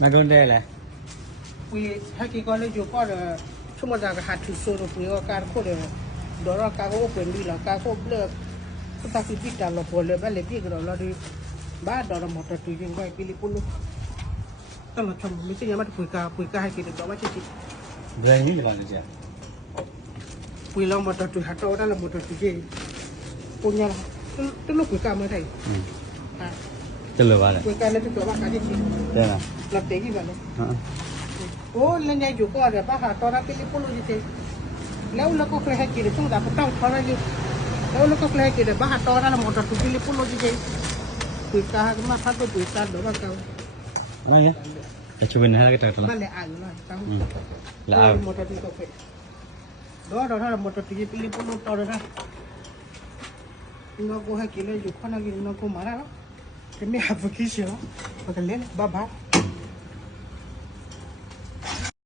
มาโดนได้เลยปุยให้กี่ก้อนเลยอยู่ก็ชั่วโมงจากหัดถือโซ่ปุยก็การโคตรเลยเดี๋ยวเราการก็เป็นดีแล้วการก็เลิกก็ตัดสินใจการเราพอเลยบ้านเล็กพี่ก็เราดีบ้านเราหมดตัวจริงก็กิริปุ่นต้องเราชมไม่ใช่ยังไม่ปุยกาให้กินแต่ว่าจริงเรื่องนี้บ้างจ้ะปุยเราหมดตัวหัดเราได้เราหมดตัวจริงปุ่นยังต้องลูกปุยกาไม่ได้จะเหลืออะไรปุยกาแล้วจะตัวว่าการจริงใช่ไหมเราเตะกี่วันเลยโอ้เล่นใหญ่อยู่ก็เดี๋ยวป้าหาตอนนั้นกิริปุ่นรู้จริงแล้วเราก็เคยให้กินช่วงแต่ต้องทรยศแล้วเราก็เคยให้กินบ้าตอนนั้นหมดตัวกิริปุ่นรู้จริงปุยกาก็มาพักตัวปุยกาเดี๋ยวว่าเขาอะไรเงี้ยจะช่วยนะก็ได้บ้านเลยอ่านเลยตั้งแล้วหมดตัวที่เขาเป็นเดี๋ยวเราถ้าหมดตัวที่กิริปุ่นรู้ต่อเลยนะเราก็ให้กินเลยอยู่ข้างในกินเราก็มาแล้วจะไม่หาฟุกิเชียวมันก็เล่นบ้า